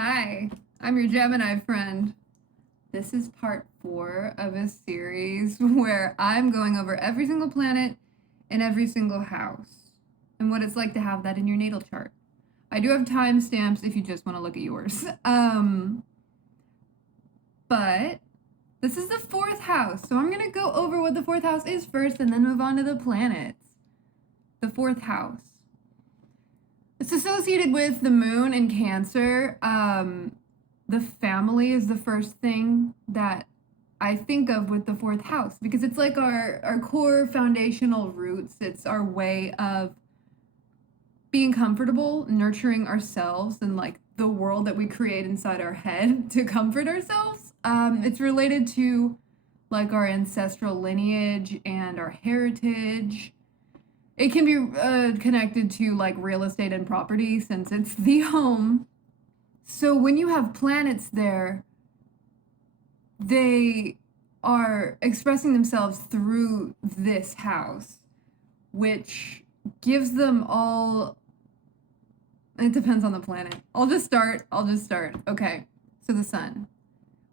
Hi, I'm your Gemini friend. This is part 4 of a series where I'm going over every single planet in every single house and what it's like to have that in your natal chart. I do have timestamps if you just want to look at yours. But this is the 4th house, so I'm going to go over what the 4th house is first and then move on to the planets. The 4th house. It's associated with the moon and Cancer. The family is the first thing that I think of with the 4th house because it's like our core foundational roots. It's our way of being comfortable, nurturing ourselves and like the world that we create inside our head to comfort ourselves. It's related to like our ancestral lineage and our heritage. It can be connected to like real estate and property since it's the home. So when you have planets there, they are expressing themselves through this house, which gives them all. It depends on the planet. I'll just start. Okay, so the sun.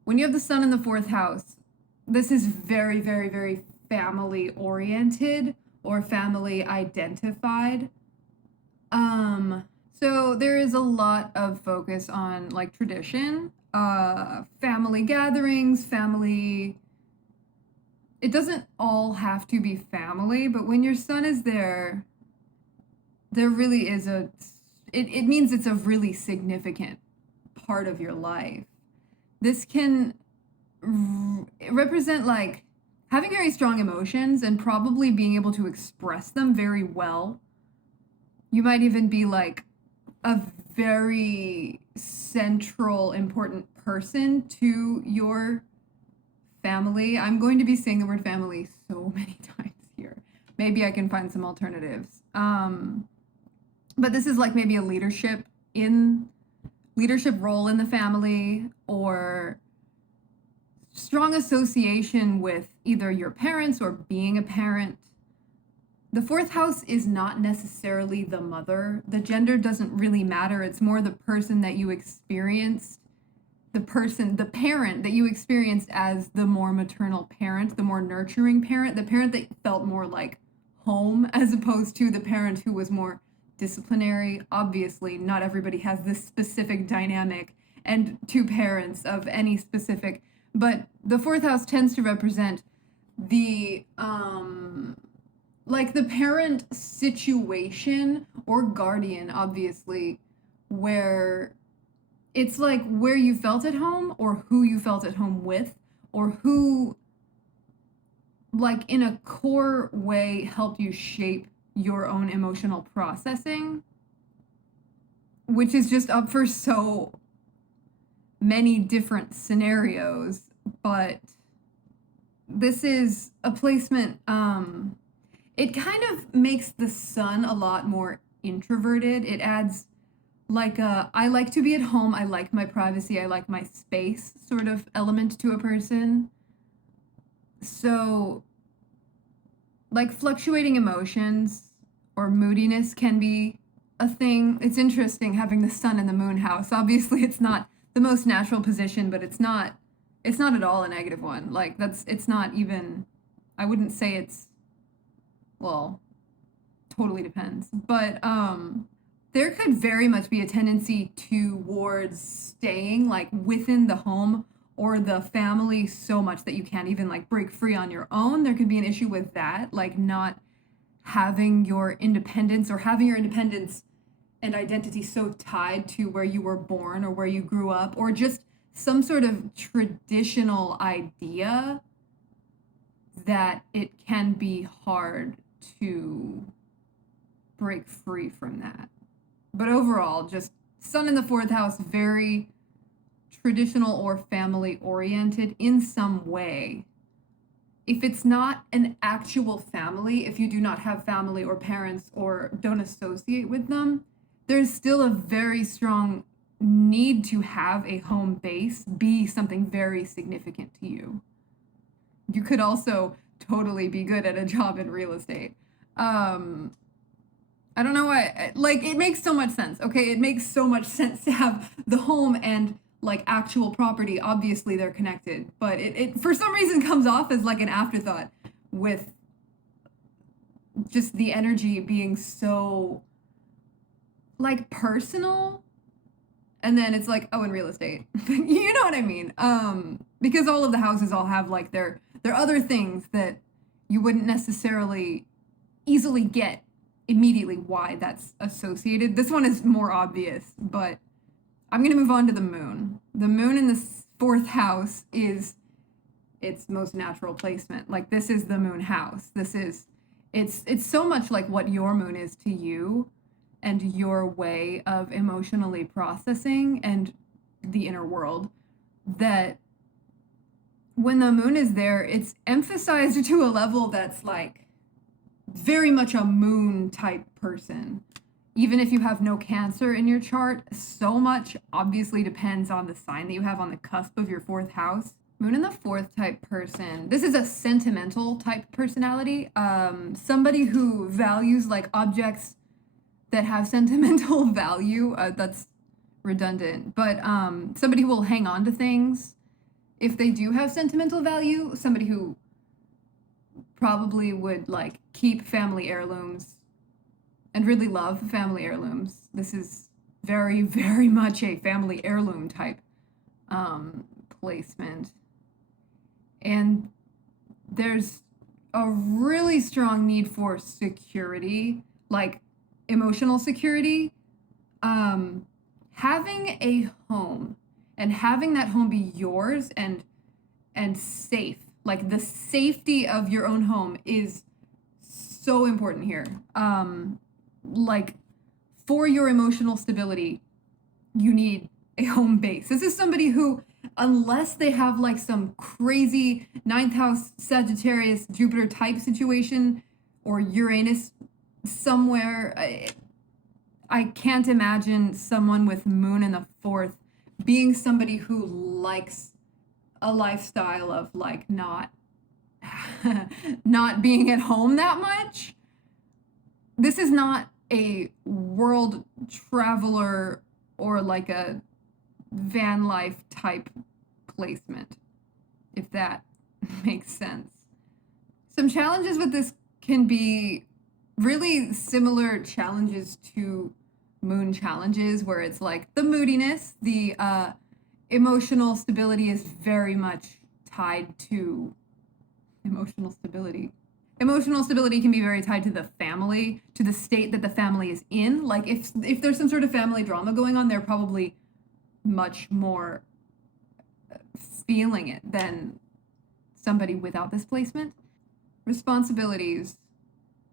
When you have the sun in the 4th house, this is very, very, very family oriented or family identified. So there is a lot of focus on like tradition, family gatherings, family. It doesn't all have to be family, but when your sun is there, there really is it means it's a really significant part of your life. This can represent like having very strong emotions and probably being able to express them very well. You might even be like a very central, important person to your family. I'm going to be saying the word family so many times here. Maybe I can find some alternatives. But this is like maybe a leadership role in the family or strong association with either your parents or being a parent. The 4th house is not necessarily the mother. The gender doesn't really matter. It's more the person that you experienced, the parent that you experienced as the more maternal parent, the more nurturing parent, the parent that felt more like home as opposed to the parent who was more disciplinary. Obviously, not everybody has this specific dynamic and 2 parents of any specific, but the 4th house tends to represent the like the parent situation or guardian, obviously, where it's like where you felt at home or who you felt at home with or who like in a core way helped you shape your own emotional processing, which is just up for so many different scenarios. But this is a placement, it kind of makes the sun a lot more introverted. It adds like a I like to be at home, I like my privacy, I like my space sort of element to a person. So like fluctuating emotions or moodiness can be a thing. It's interesting having the sun in the moon house. Obviously it's not the most natural position, but it's not at all a negative one. Like it's not even, I wouldn't say it's, well, totally depends. But there could very much be a tendency towards staying like within the home or the family so much that you can't even like break free on your own. There could be an issue with that, like not having your independence or having your independence and identity so tied to where you were born or where you grew up or just some sort of traditional idea that it can be hard to break free from that. But overall, just sun in the 4th house, very traditional or family oriented in some way. If it's not an actual family, if you do not have family or parents or don't associate with them, there's still a very strong need to have a home base be something very significant to you. You could also totally be good at a job in real estate. I don't know why, like, it makes so much sense, okay? It makes so much sense to have the home and, like, actual property. Obviously, they're connected, but it for some reason comes off as, like, an afterthought with just the energy being so, like, personal. And then it's like, oh, in real estate. You know what I mean? Because all of the houses all have, like, their other things that you wouldn't necessarily easily get immediately why that's associated. This one is more obvious, but I'm going to move on to the moon. The moon in the fourth house is its most natural placement. Like, this is the moon house. It's so much like what your moon is to you and your way of emotionally processing and the inner world, that when the moon is there, it's emphasized to a level that's like very much a moon type person. Even if you have no Cancer in your chart, so much obviously depends on the sign that you have on the cusp of your fourth house. Moon in the fourth type person. This is a sentimental type personality. Somebody who values like objects that have sentimental value. That's redundant, but somebody who will hang on to things if they do have sentimental value. Somebody who probably would like keep family heirlooms and really love family heirlooms. This is very, very much a family heirloom type placement. And there's a really strong need for security, like emotional security. Having a home and having that home be yours and safe, like the safety of your own home is so important here. Like for your emotional stability, you need a home base. This is somebody who, unless they have like some crazy ninth house Sagittarius Jupiter type situation or Uranus somewhere, I can't imagine someone with moon in the fourth being somebody who likes a lifestyle of like not being at home that much. This is not a world traveler or like a van life type placement, if that makes sense. Some challenges with this can be really similar challenges to moon challenges, where it's like the moodiness, the emotional stability is very much tied to emotional stability. Emotional stability can be very tied to the family, to the state that the family is in. Like if there's some sort of family drama going on, they're probably much more feeling it than somebody without this placement. Responsibilities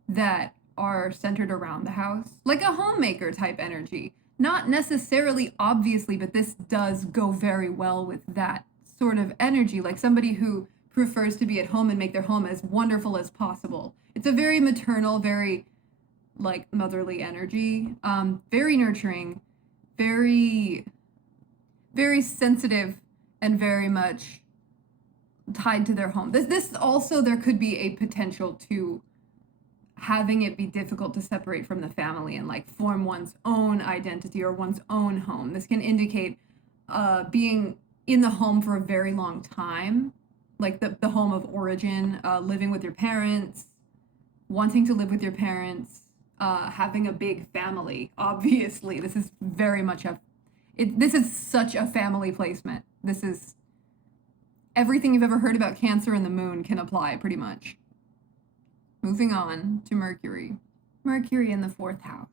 that are centered around the house, like a homemaker type energy. Not necessarily obviously, but this does go very well with that sort of energy, like somebody who prefers to be at home and make their home as wonderful as possible. It's a very maternal, very like motherly energy, very nurturing, very, very sensitive, and very much tied to their home. This also, there could be a potential to having it be difficult to separate from the family and like form one's own identity or one's own home. This can indicate being in the home for a very long time, like the home of origin, living with your parents, wanting to live with your parents, having a big family. Obviously, this is very much this is such a family placement. This is everything you've ever heard about Cancer and the moon can apply pretty much. Moving on to Mercury. Mercury in the fourth house.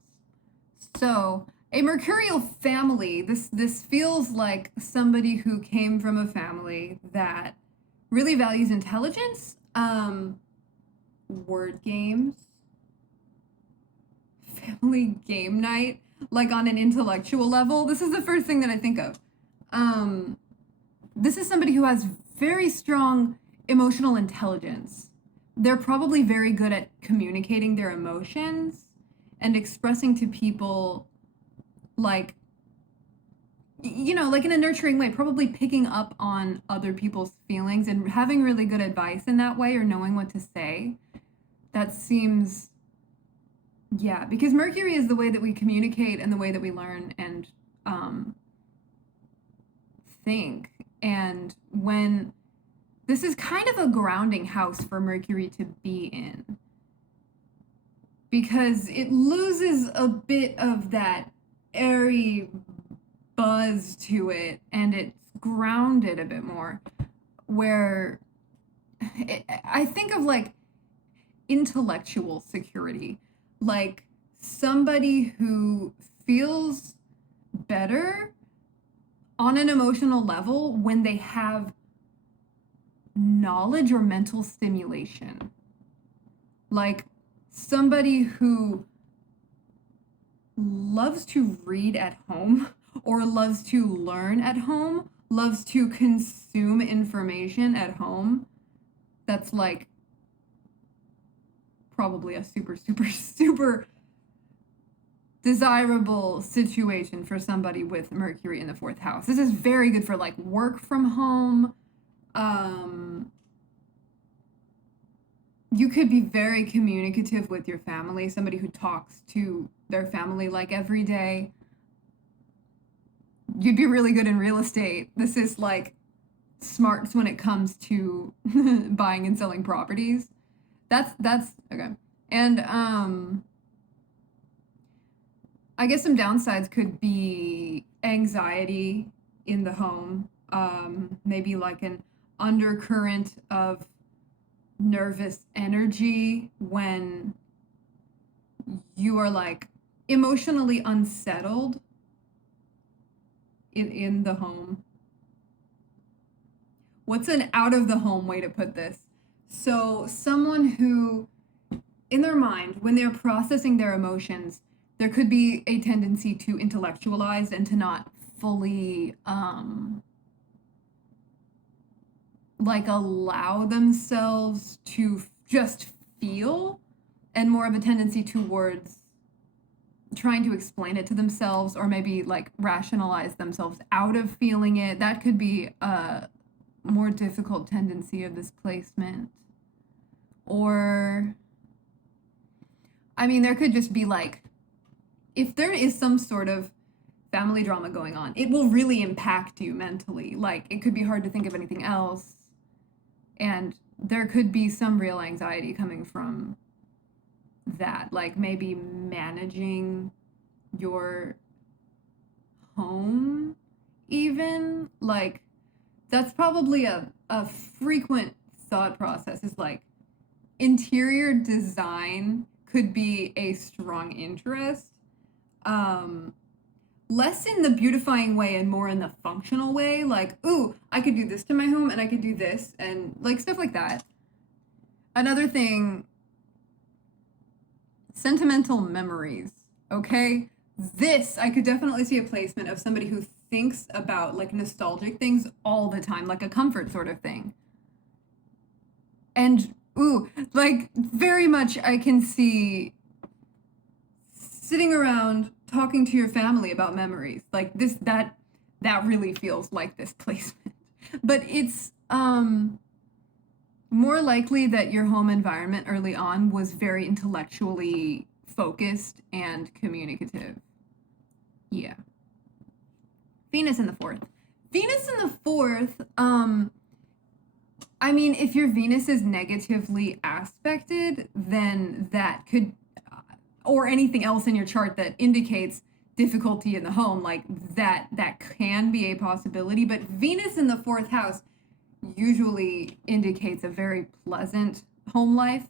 So a mercurial family, this feels like somebody who came from a family that really values intelligence, word games, family game night, like on an intellectual level. This is the first thing that I think of. This is somebody who has very strong emotional intelligence. They're probably very good at communicating their emotions and expressing to people, like, you know, like in a nurturing way, probably picking up on other people's feelings and having really good advice in that way, or knowing what to say. That seems Yeah, because Mercury is the way that we communicate and the way that we learn and um, think. And when this is kind of a grounding house for Mercury to be in, because it loses a bit of that airy buzz to it and it's grounded a bit more. Where I think of like intellectual security, like somebody who feels better on an emotional level when they have knowledge or mental stimulation. Like somebody who loves to read at home or loves to learn at home, loves to consume information at home. That's like probably a super, super, super desirable situation for somebody with Mercury in the fourth house. This is very good for like work from home. You could be very communicative with your family, somebody who talks to their family like every day. You'd be really good in real estate. This is like smarts when it comes to buying and selling properties. That's okay. And I guess some downsides could be anxiety in the home, maybe like an undercurrent of nervous energy when you are like emotionally unsettled in the home. What's an out of the home way to put this? So someone who, in their mind, when they're processing their emotions, there could be a tendency to intellectualize and to not fully like allow themselves to just feel, and more of a tendency towards trying to explain it to themselves or maybe like rationalize themselves out of feeling it. That could be a more difficult tendency of this placement. Or I mean, there could just be like, if there is some sort of family drama going on, it will really impact you mentally. Like, it could be hard to think of anything else. And there could be some real anxiety coming from that. Like, maybe managing your home, even. Like, that's probably a frequent thought process, is like, interior design could be a strong interest. Less in the beautifying way and more in the functional way, like, ooh, I could do this to my home and I could do this, and like stuff like that. Another thing, sentimental memories, okay? This, I could definitely see a placement of somebody who thinks about like nostalgic things all the time, like a comfort sort of thing. And ooh, like very much I can see sitting around talking to your family about memories. Like this, that really feels like this placement. But it's more likely that your home environment early on was very intellectually focused and communicative. Yeah. Venus in the fourth. Venus in the fourth, I mean, if your Venus is negatively aspected, then that could, or anything else in your chart that indicates difficulty in the home, like that can be a possibility. But Venus in the fourth house usually indicates a very pleasant home life.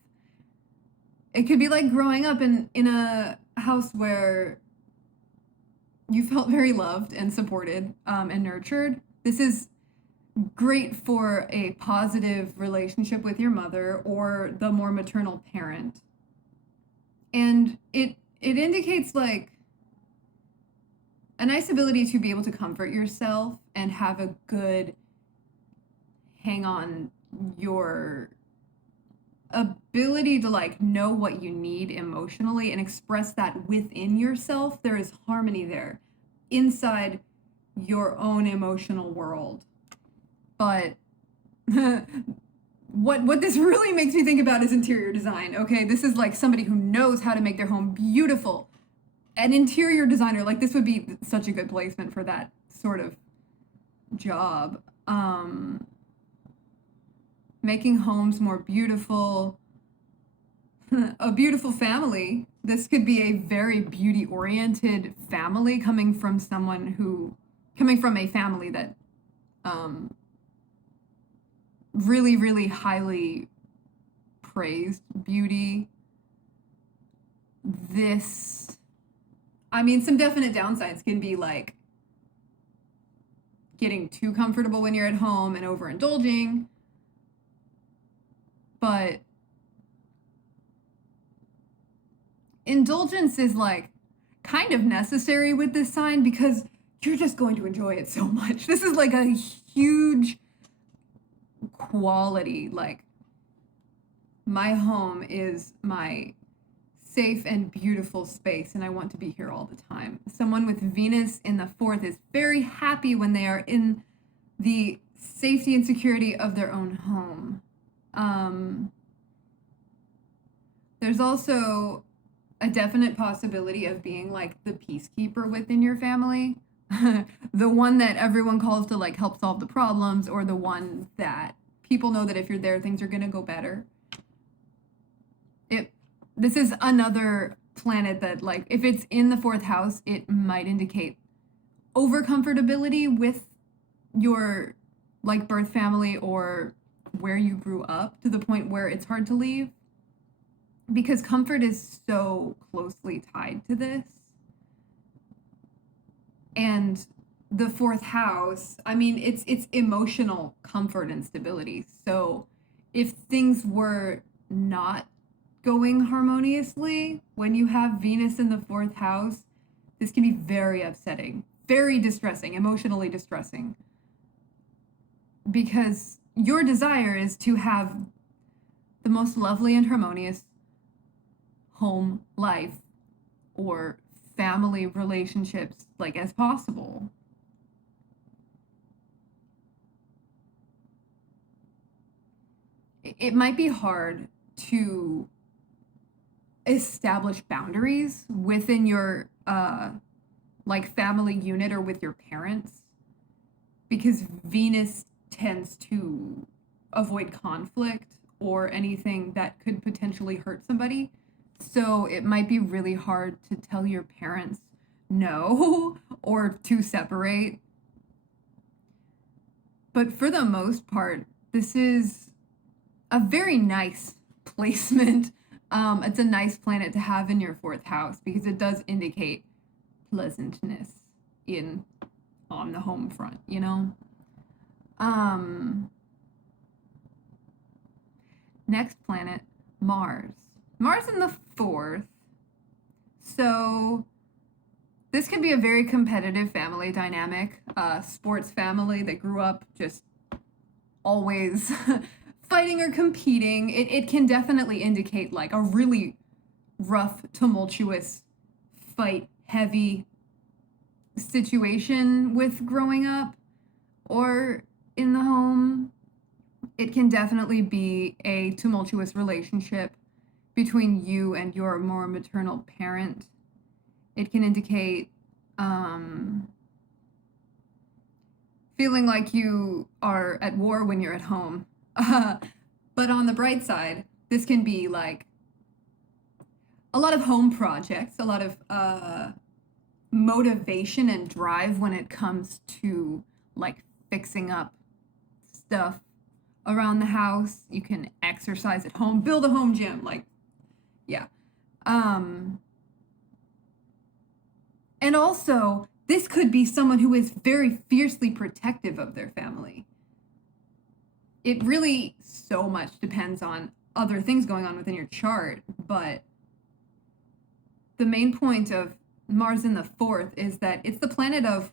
It could be like growing up in a house where you felt very loved and supported and nurtured. This is great for a positive relationship with your mother or the more maternal parent. And it indicates like a nice ability to be able to comfort yourself and have a good hang on your ability to like know what you need emotionally and express that within yourself. There is harmony there inside your own emotional world. But what this really makes me think about is interior design. Okay, this is like somebody who knows how to make their home beautiful. An interior designer, like this would be such a good placement for that sort of job. Making homes more beautiful, a beautiful family. This could be a very beauty oriented family coming from a family that really, really highly praised beauty. Some definite downsides can be like getting too comfortable when you're at home and overindulging. But indulgence is like kind of necessary with this sign because you're just going to enjoy it so much. This is like a huge quality. Like, my home is my safe and beautiful space, and I want to be here all the time. Someone with Venus in the 4th is very happy when they are in the safety and security of their own home. There's also a definite possibility of being like the peacekeeper within your family. The one that everyone calls to like help solve the problems, or the one that people know that if you're there, things are going to go better. This is another planet that, like, if it's in the 4th house, it might indicate overcomfortability with your like birth family or where you grew up, to the point where it's hard to leave, because comfort is so closely tied to this. And the 4th house, it's emotional comfort and stability. So if things were not going harmoniously when you have Venus in the 4th house, this can be very upsetting, very distressing, emotionally distressing, because your desire is to have the most lovely and harmonious home life or family relationships like as possible. It might be hard to establish boundaries within your like family unit or with your parents, because Venus tends to avoid conflict or anything that could potentially hurt somebody. So it might be really hard to tell your parents no or to separate. But for the most part, this is a very nice placement. It's a nice planet to have in your 4th house because it does indicate pleasantness on the home front, you know? Next planet, Mars. Mars in the 4th. So this could be a very competitive family dynamic, sports family that grew up just always fighting or competing. It can definitely indicate like a really rough, tumultuous, fight-heavy situation with growing up or in the home. It can definitely be a tumultuous relationship between you and your more maternal parent. It can indicate feeling like you are at war when you're at home. But on the bright side, this can be like a lot of home projects, a lot of motivation and drive when it comes to like fixing up stuff around the house. You can exercise at home, build a home gym, like, yeah. And also, this could be someone who is very fiercely protective of their family. It really so much depends on other things going on within your chart, but the main point of Mars in the 4th is that it's the planet of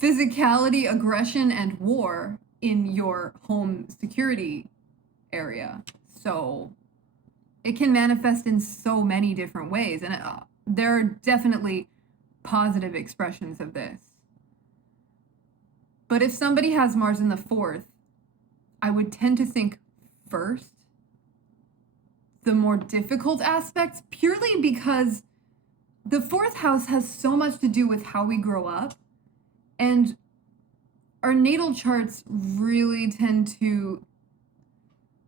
physicality, aggression, and war in your home security area. So it can manifest in so many different ways, and there are definitely positive expressions of this. But if somebody has Mars in the 4th, I would tend to think first the more difficult aspects, purely because the fourth house has so much to do with how we grow up, and our natal charts really tend to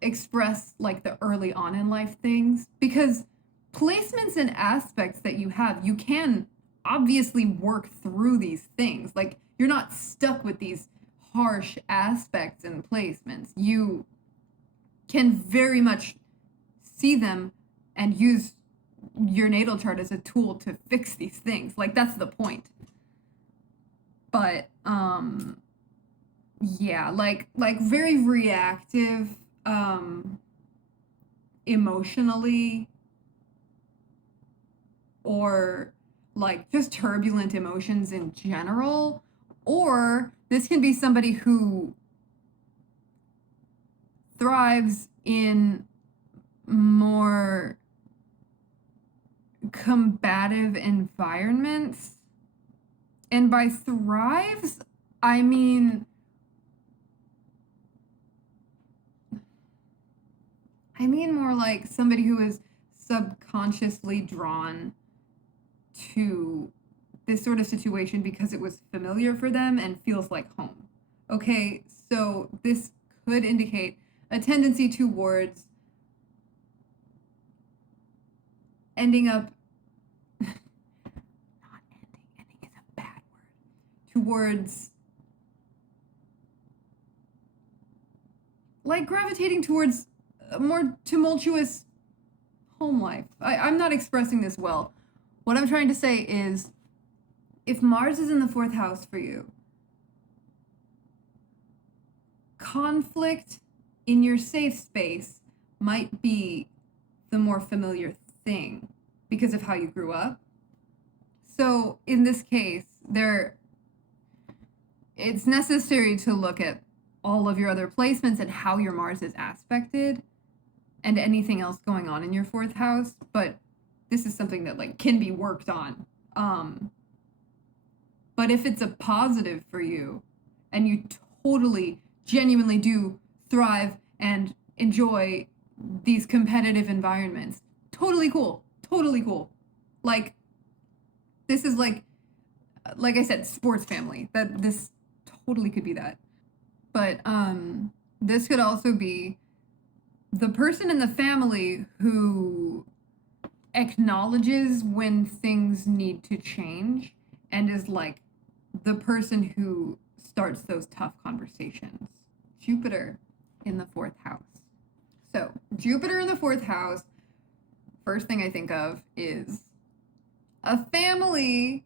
express like the early on in life things, because placements and aspects that you have, you can obviously work through these things. Like, you're not stuck with these harsh aspects and placements. You can very much see them and use your natal chart as a tool to fix these things. Like, that's the point. But yeah, like very reactive emotionally, or like just turbulent emotions in general. Or this can be somebody who thrives in more combative environments. And by thrives, I mean more like somebody who is subconsciously drawn to this sort of situation because it was familiar for them and feels like home. Okay, so this could indicate a tendency towards ending up not ending is a bad word, towards like gravitating towards a more tumultuous home life. I'm not expressing this well. What I'm trying to say is, if Mars is in the fourth house for you, conflict in your safe space might be the more familiar thing because of how you grew up. So in this case, it's necessary to look at all of your other placements and how your Mars is aspected and anything else going on in your fourth house. But this is something that like can be worked on. But if it's a positive for you and you totally, genuinely do thrive and enjoy these competitive environments, totally cool. Totally cool. Like, this is like I said, sports family. That this totally could be that. But this could also be the person in the family who acknowledges when things need to change and is like the person who starts those tough conversations. Jupiter in the fourth house. So, Jupiter in the fourth house, first thing I think of is a family,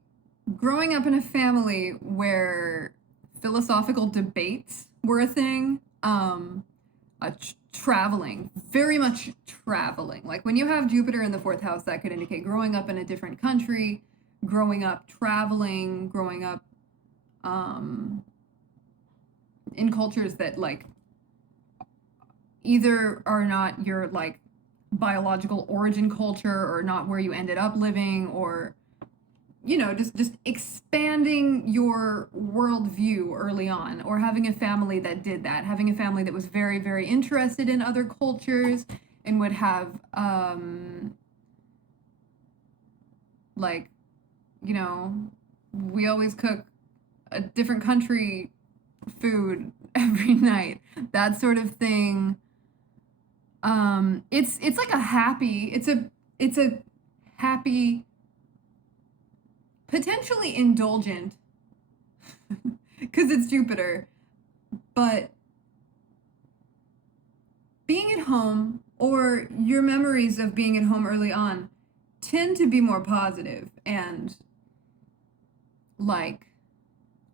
growing up in a family where philosophical debates were a thing. Traveling, very much traveling. Like, when you have Jupiter in the fourth house, that could indicate growing up in a different country, growing up traveling, growing up in cultures that like either are not your like biological origin culture or not where you ended up living, or you know, just expanding your worldview early on, or having a family that did that, having a family that was very, very interested in other cultures and would have, like, you know, we always cook a different country food every night, that sort of thing. It's like a happy, it's a happy, potentially indulgent, because it's Jupiter, but being at home, or your memories of being at home early on, tend to be more positive and like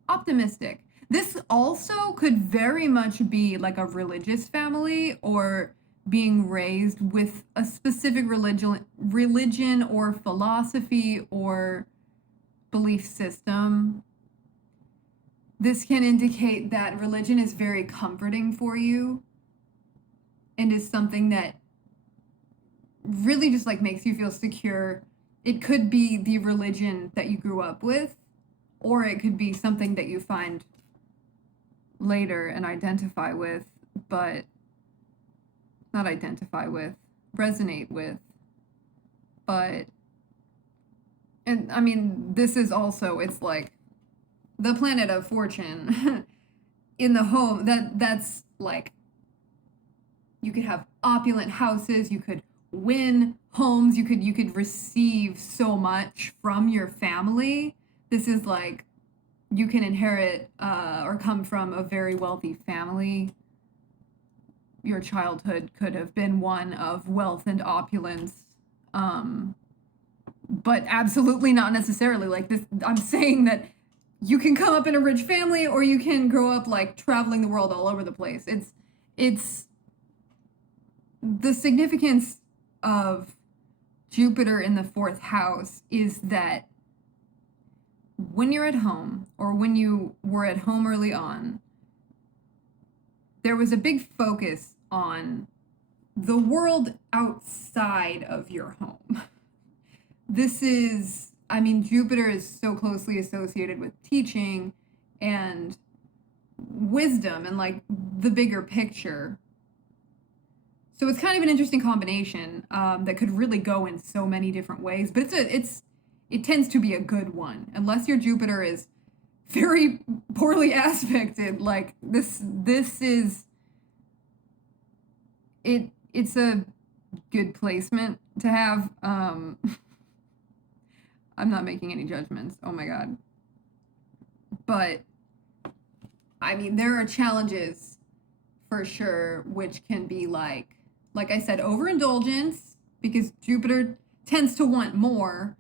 optimistic. This also could very much be like a religious family, or being raised with a specific religion or philosophy or belief system. This can indicate that religion is very comforting for you and is something that really just like makes you feel secure. It could be the religion that you grew up with, or it could be something that you find later and identify with. but not identify with, resonate with. But, and I mean, this is also, it's like the planet of fortune in the home. That's like, you could have opulent houses, you could win homes, you could receive so much from your family. This is like, you can inherit or come from a very wealthy family. Your childhood could have been one of wealth and opulence, but absolutely not necessarily like this. I'm saying that you can come up in a rich family, or you can grow up like traveling the world all over the place. It's the significance of Jupiter in the fourth house is that when you're at home, or when you were at home early on, there was a big focus on the world outside of your home. This is, I mean, Jupiter is so closely associated with teaching and wisdom and like the bigger picture. So it's kind of an interesting combination that could really go in so many different ways, but it tends to be a good one, unless your Jupiter is very poorly aspected. Like this is it's a good placement to have. I'm not making any judgments. Oh my god. But I mean, there are challenges for sure, which can be like I said, overindulgence, because Jupiter tends to want more.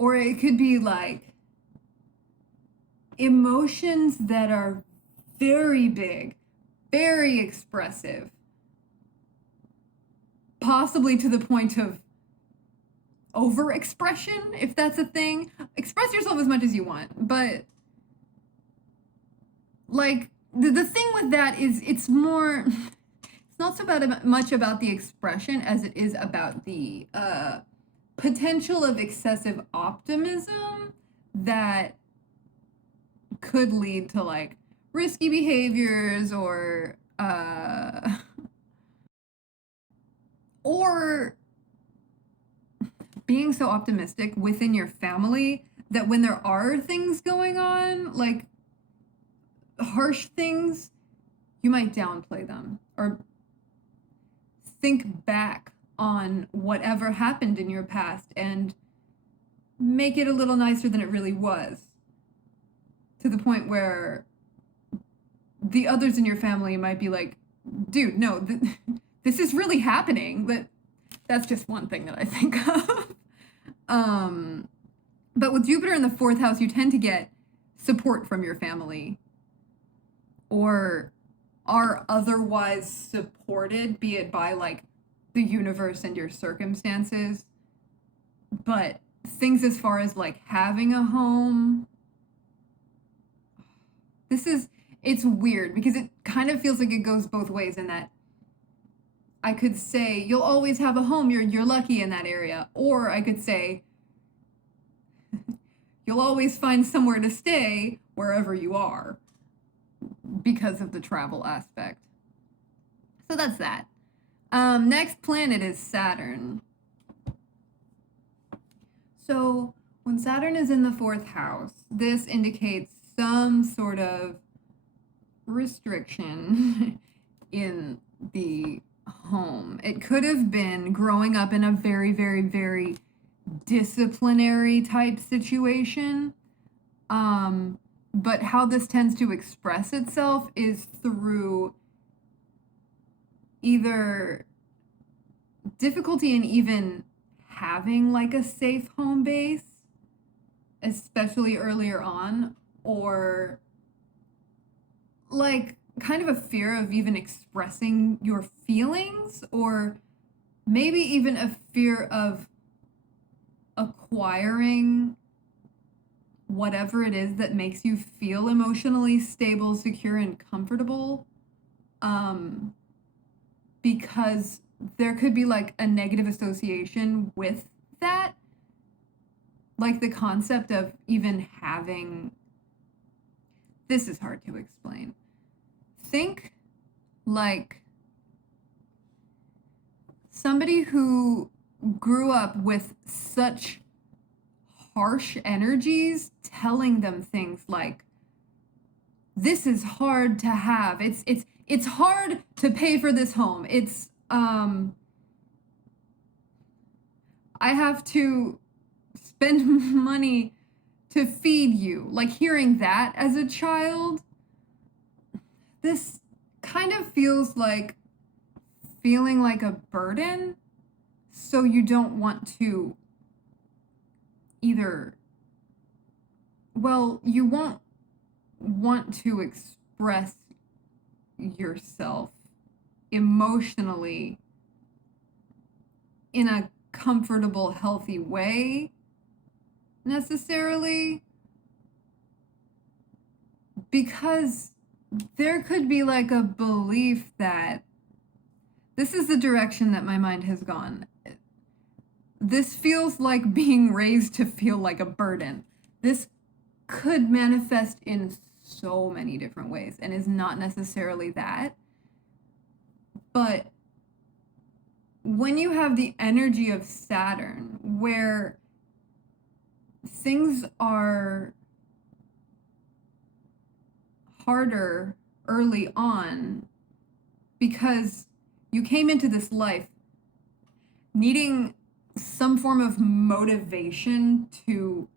Or it could be like emotions that are very big, very expressive, possibly to the point of overexpression, if that's a thing. Express yourself as much as you want, but like the thing with that is it's more, it's not so much about the expression as it is about the potential of excessive optimism that could lead to like risky behaviors, or being so optimistic within your family that when there are things going on, like harsh things, you might downplay them or think back on whatever happened in your past and make it a little nicer than it really was, to the point where the others in your family might be like, dude, no, this is really happening. But that's just one thing that I think of. But with Jupiter in the fourth house, you tend to get support from your family, or are otherwise supported, be it by like the universe and your circumstances. But things as far as like having a home, it's weird because it kind of feels like it goes both ways, in that I could say you'll always have a home, you're lucky in that area, or I could say you'll always find somewhere to stay wherever you are because of the travel aspect. So that's that. Next planet is Saturn. So when Saturn is in the fourth house, this indicates some sort of restriction in the home. It could have been growing up in a very, very, very disciplinary type situation. But how this tends to express itself is through either difficulty in even having like a safe home base, especially earlier on, or like kind of a fear of even expressing your feelings, or maybe even a fear of acquiring whatever it is that makes you feel emotionally stable, secure, and comfortable, because there could be like a negative association with that, like the concept of even having, this is hard to explain, think like somebody who grew up with such harsh energies telling them things like, this is hard to have. It's hard to pay for this home. I have to spend money to feed you. Like hearing that as a child, this kind of feels like feeling like a burden. So you don't want to either, well, you won't want to express yourself emotionally in a comfortable, healthy way necessarily, because there could be like a belief that this is the direction that my mind has gone. This feels like being raised to feel like a burden. This could manifest in so many different ways and is not necessarily that. But when you have the energy of Saturn, where things are harder early on because you came into this life needing some form of motivation to,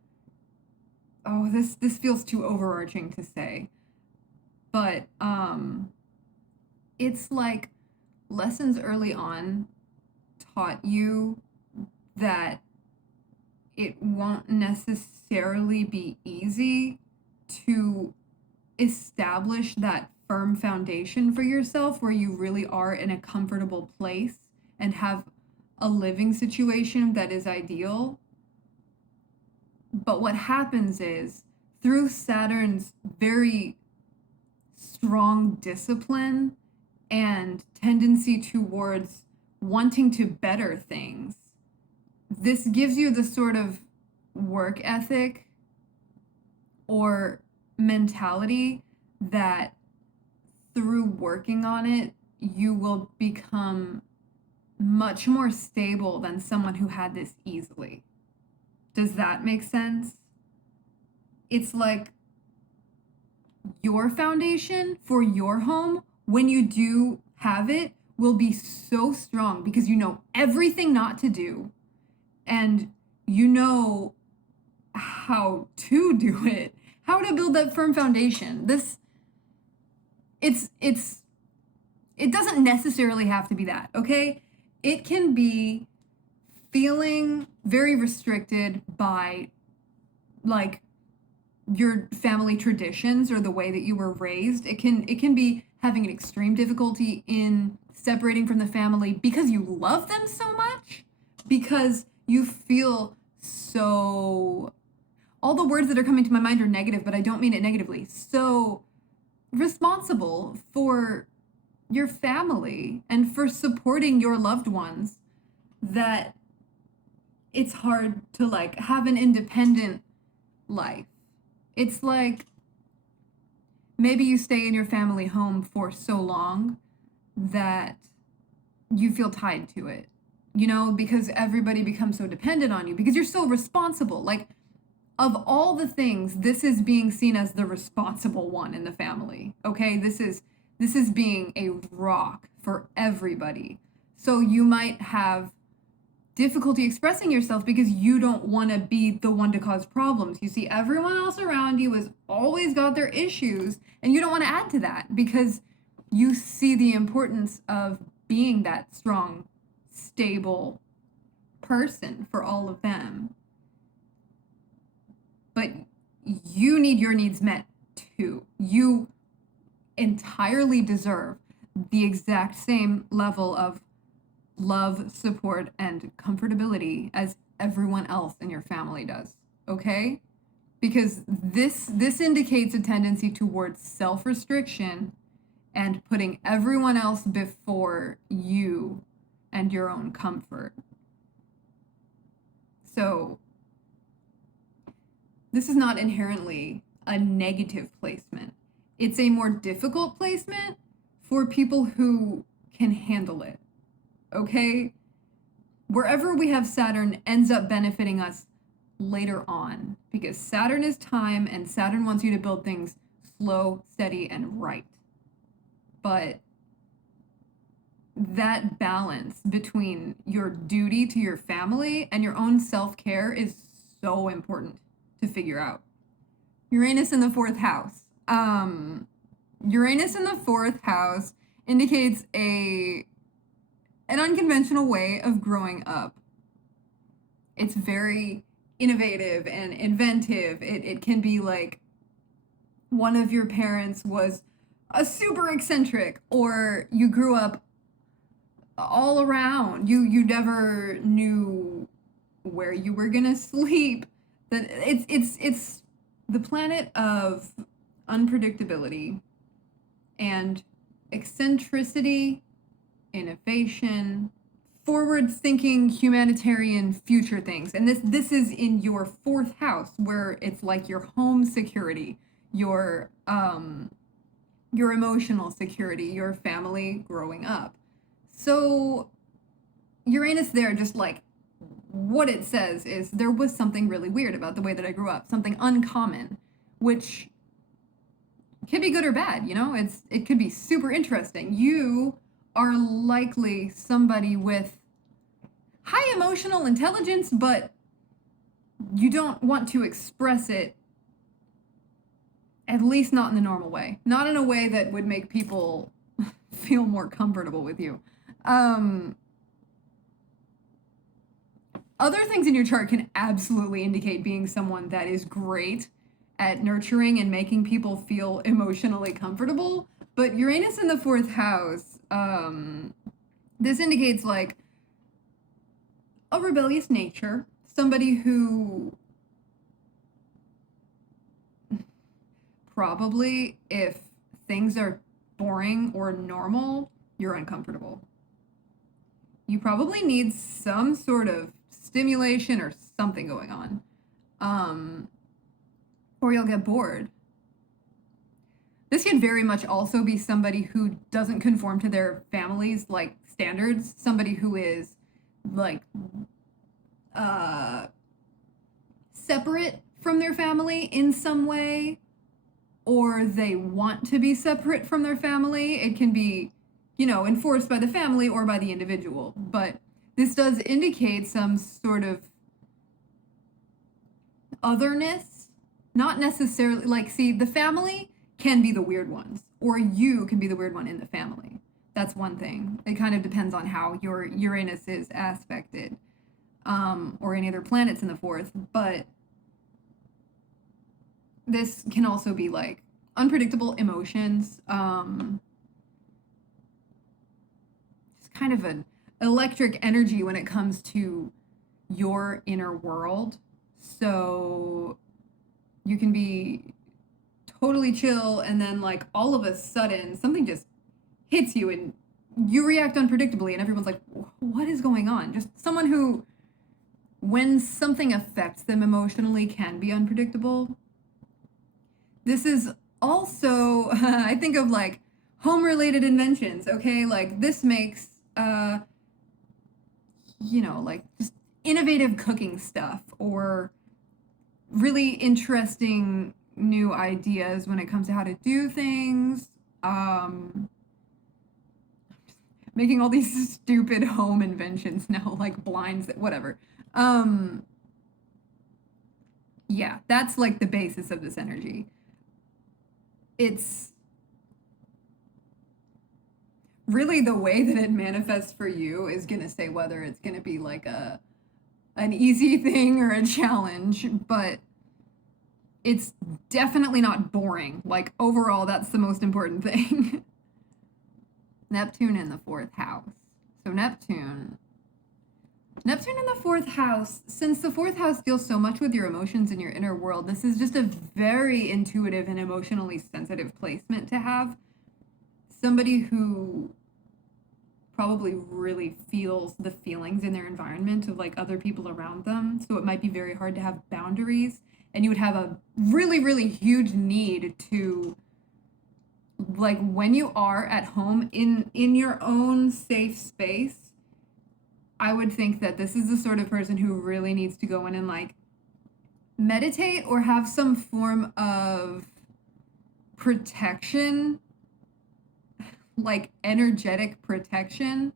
oh, this feels too overarching to say, but it's like lessons early on taught you that it won't necessarily be easy to establish that firm foundation for yourself where you really are in a comfortable place and have a living situation that is ideal. But what happens is, through Saturn's very strong discipline and tendency towards wanting to better things, this gives you the sort of work ethic or mentality that through working on it, you will become much more stable than someone who had this easily. Does that make sense? It's like your foundation for your home, when you do have it, will be so strong because you know everything not to do and you know how to do it, how to build that firm foundation. It doesn't necessarily have to be that, okay? It can be feeling very restricted by like your family traditions or the way that you were raised. It can be having an extreme difficulty in separating from the family because you love them so much, because you feel so, all the words that are coming to my mind are negative, but I don't mean it negatively, so responsible for your family and for supporting your loved ones, that it's hard to like have an independent life. It's like maybe you stay in your family home for so long that you feel tied to it, you know, because everybody becomes so dependent on you because you're so responsible. Like, of all the things, this is being seen as the responsible one in the family. Okay, this is being a rock for everybody. So you might have difficulty expressing yourself because you don't want to be the one to cause problems. You see everyone else around you has always got their issues and you don't want to add to that because you see the importance of being that strong, stable person for all of them. But you need your needs met too. You entirely deserve the exact same level of love, support, and comfortability as everyone else in your family does, okay? Because this indicates a tendency towards self-restriction and putting everyone else before you and your own comfort. So this is not inherently a negative placement. it's a more difficult placement for people who can handle it. Okay? Wherever we have Saturn ends up benefiting us later on, because Saturn is time and Saturn wants you to build things slow, steady, and right. But that balance between your duty to your family and your own self-care is so important to figure out. Uranus in the fourth house. Uranus in the fourth house indicates an unconventional way of growing up. It's very innovative and inventive. It can be like one of your parents was a super eccentric, or you grew up all around. You never knew where you were gonna sleep. That it's the planet of unpredictability and eccentricity, innovation, forward-thinking, humanitarian future things. And this is in your fourth house, where it's like your home security, your emotional security, your family growing up. So Uranus there, just like what it says is there was something really weird about the way that I grew up, something uncommon, which can be good or bad, you know? It could be super interesting. You are likely somebody with high emotional intelligence, but you don't want to express it, at least not in the normal way. Not in a way that would make people feel more comfortable with you. Other things in your chart can absolutely indicate being someone that is great at nurturing and making people feel emotionally comfortable. But Uranus in the fourth house, this indicates like a rebellious nature, somebody who probably, if things are boring or normal, you're uncomfortable. You probably need some sort of stimulation or something going on. Or you'll get bored. This can very much also be somebody who doesn't conform to their family's like standards, somebody who is like separate from their family in some way, or they want to be separate from their family. It can be, you know, enforced by the family or by the individual, but this does indicate some sort of otherness, not necessarily like, see, the family can be the weird ones, or you can be the weird one in the family. That's one thing. It kind of depends on how your Uranus is aspected, or any other planets in the fourth, but this can also be like unpredictable emotions, just kind of an electric energy when it comes to your inner world. So you can be totally chill, and then like all of a sudden something just hits you and you react unpredictably, and everyone's like, what is going on? Just someone who, when something affects them emotionally, can be unpredictable. This is also, I think of like home-related inventions, okay? Like this makes, you know, like just innovative cooking stuff, or really interesting new ideas when it comes to how to do things. Making all these stupid home inventions now, like blinds, whatever. Yeah, that's like the basis of this energy. It's really the way that it manifests for you is going to say whether it's going to be like an easy thing or a challenge, but it's definitely not boring. Like overall, that's the most important thing. Neptune in the fourth house. So Neptune in the fourth house, since the fourth house deals so much with your emotions and your inner world, this is just a very intuitive and emotionally sensitive placement to have. Somebody who probably really feels the feelings in their environment of like other people around them. So it might be very hard to have boundaries, and you would have a really, really huge need to like when you are at home in your own safe space, I would think that this is the sort of person who really needs to go in and like meditate or have some form of protection, like energetic protection,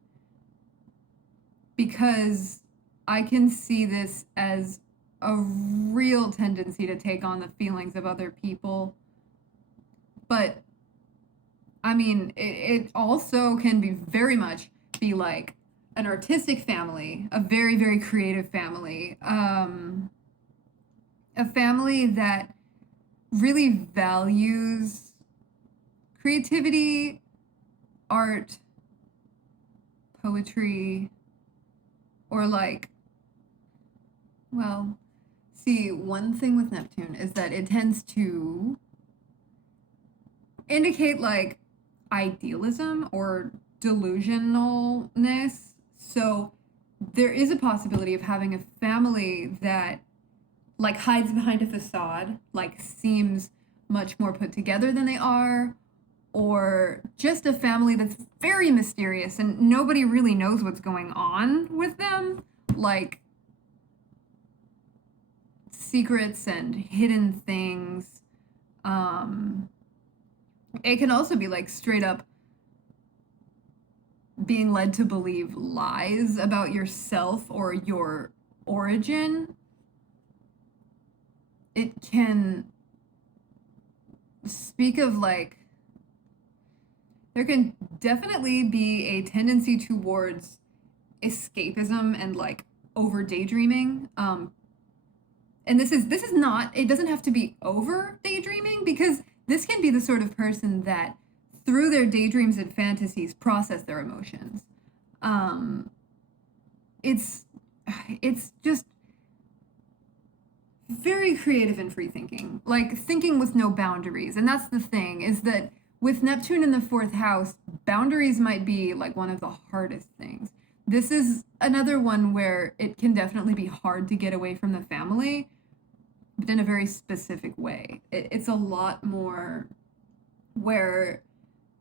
because I can see this as a real tendency to take on the feelings of other people. But I mean, it also can be very much be like an artistic family, a very, very creative family, a family that really values creativity, art, poetry, or like, well, see, one thing with Neptune is that it tends to indicate like idealism or delusionalness. So there is a possibility of having a family that like hides behind a facade, like seems much more put together than they are, or just a family that's very mysterious and nobody really knows what's going on with them, like secrets and hidden things. It can also be like straight up being led to believe lies about yourself or your origin. It can speak of like, there can definitely be a tendency towards escapism and like over daydreaming. And this is not, it doesn't have to be over daydreaming, because this can be the sort of person that through their daydreams and fantasies process their emotions. It's just very creative and free thinking, like thinking with no boundaries. And that's the thing, is that with Neptune in the fourth house, boundaries might be like one of the hardest things. This is another one where it can definitely be hard to get away from the family, but in a very specific way. It's a lot more where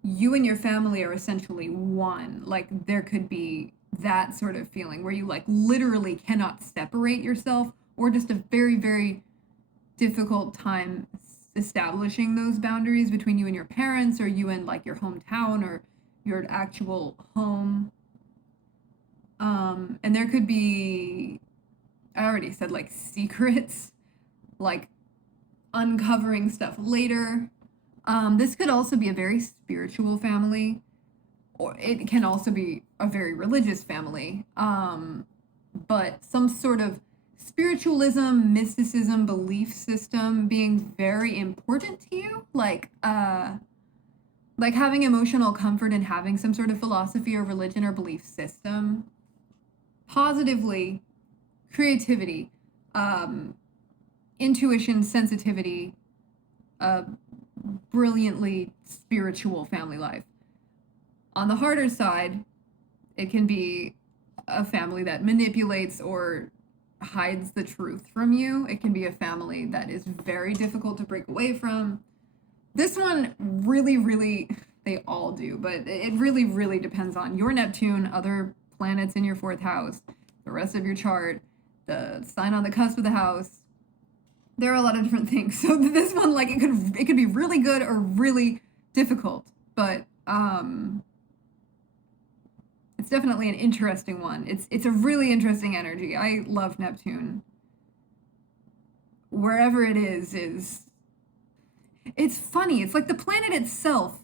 you and your family are essentially one. Like there could be that sort of feeling where you like literally cannot separate yourself, or just a very, very difficult time establishing those boundaries between you and your parents, or you and like your hometown or your actual home. And there could be, I already said, like secrets, like uncovering stuff later. This could also be a very spiritual family, or it can also be a very religious family. But some sort of spiritualism, mysticism, belief system being very important to you, like having emotional comfort and having some sort of philosophy or religion or belief system. Positively, creativity, intuition, sensitivity, brilliantly spiritual family life. On the harder side, it can be a family that manipulates or hides the truth from you. It can be a family that is very difficult to break away from. This one really, really, they all do, but it really, really depends on your Neptune, other planets in your fourth house, the rest of your chart, the sign on the cusp of the house. There are a lot of different things. So this one, like, it could be really good or really difficult, but it's definitely an interesting one. It's a really interesting energy. I love Neptune. Wherever it is it's funny. It's like the planet itself.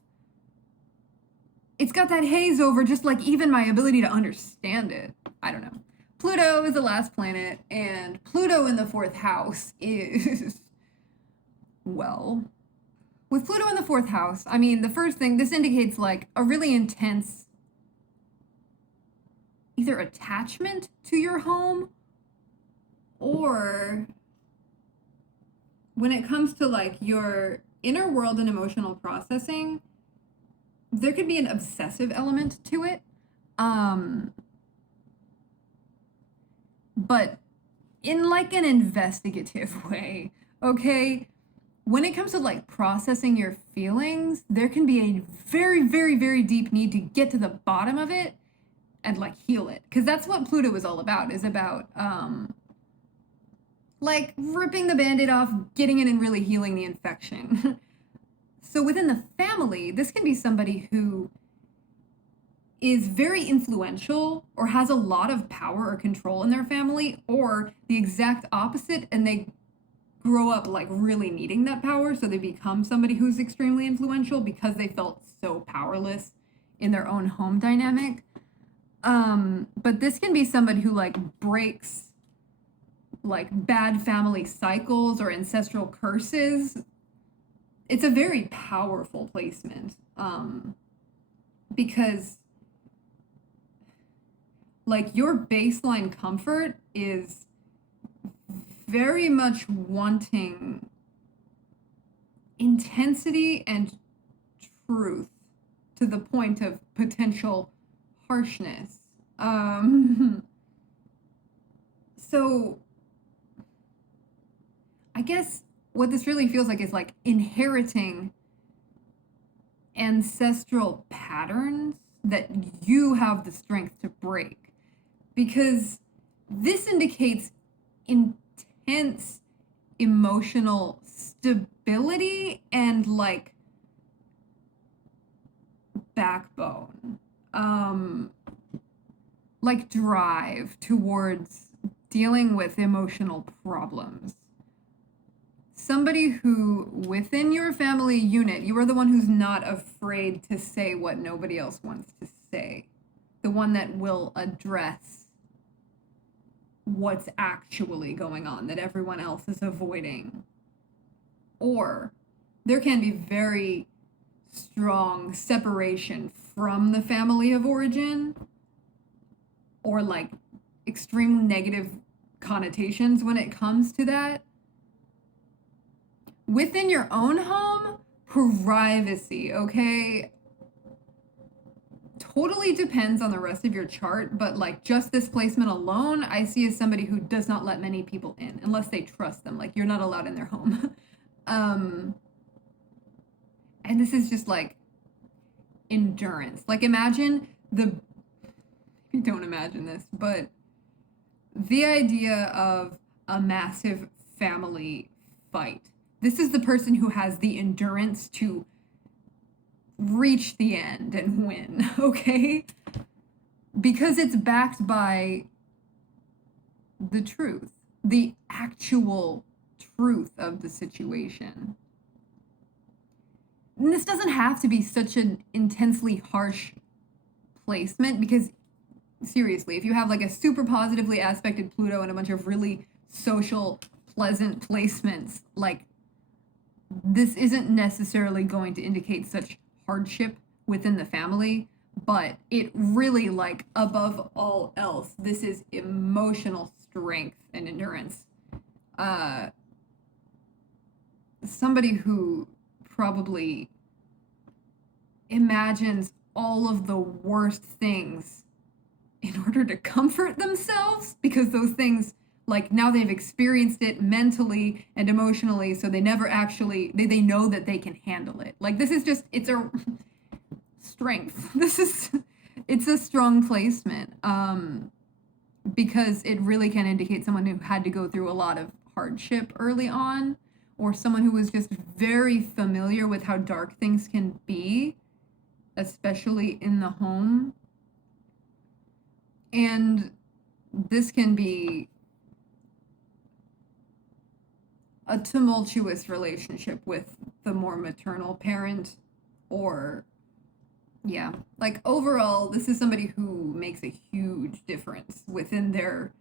It's got that haze over just like even my ability to understand it. I don't know. Pluto is the last planet, and Pluto in the fourth house is, well, with Pluto in the fourth house, I mean, the first thing, this indicates like a really intense either attachment to your home, or when it comes to like your inner world and emotional processing, there could be an obsessive element to it. But in like an investigative way, okay? when it comes to like processing your feelings, there can be a very, very, very deep need to get to the bottom of it and like heal it. Because that's what Pluto is all about, is about like ripping the band-aid off, getting in and really healing the infection. So within the family, this can be somebody who is very influential or has a lot of power or control in their family, or the exact opposite, and they grow up like really needing that power, so they become somebody who's extremely influential because they felt so powerless in their own home dynamic. But this can be somebody who like breaks like bad family cycles or ancestral curses. It's a very powerful placement, because like your baseline comfort is very much wanting intensity and truth to the point of potential harshness. So I guess what this really feels like is like inheriting ancestral patterns that you have the strength to break. Because this indicates intense emotional stability and like backbone, like drive towards dealing with emotional problems. Somebody who within your family unit, you are the one who's not afraid to say what nobody else wants to say. The one that will address what's actually going on that everyone else is avoiding. Or there can be very strong separation from the family of origin, or like extreme negative connotations when it comes to that. Within your own home, privacy, okay? Totally depends on the rest of your chart, but like just this placement alone, I see as somebody who does not let many people in unless they trust them. Like you're not allowed in their home. And this is just like endurance. Like imagine don't imagine this, but the idea of a massive family fight. This is the person who has the endurance to reach the end and win, okay? Because it's backed by the truth, the actual truth of the situation. And this doesn't have to be such an intensely harsh placement, because seriously, if you have like a super positively aspected Pluto and a bunch of really social, pleasant placements, like this isn't necessarily going to indicate such hardship within the family, but it really, like, above all else, this is emotional strength and endurance. Somebody who probably imagines all of the worst things in order to comfort themselves, because those things, like, now they've experienced it mentally and emotionally, so they never actually, they know that they can handle it. Like, this is just, it's a strength. It's a strong placement, because it really can indicate someone who had to go through a lot of hardship early on, or someone who was just very familiar with how dark things can be, especially in the home. And this can be a tumultuous relationship with the more maternal parent, or yeah, like overall, this is somebody who makes a huge difference within their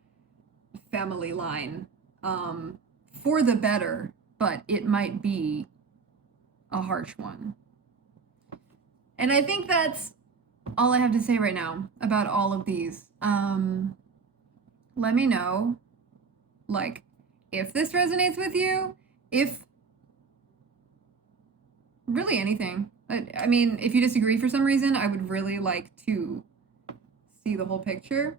family line, for the better, but it might be a harsh one. And I think that's all I have to say right now about all of these. Let me know, like, if this resonates with you, if really anything. I mean, if you disagree for some reason, I would really like to see the whole picture.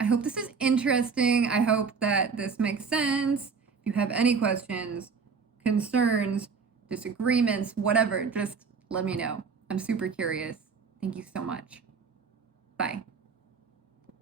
I hope this is interesting. I hope that this makes sense. If you have any questions, concerns, disagreements, whatever, just let me know. I'm super curious. Thank you so much. Bye.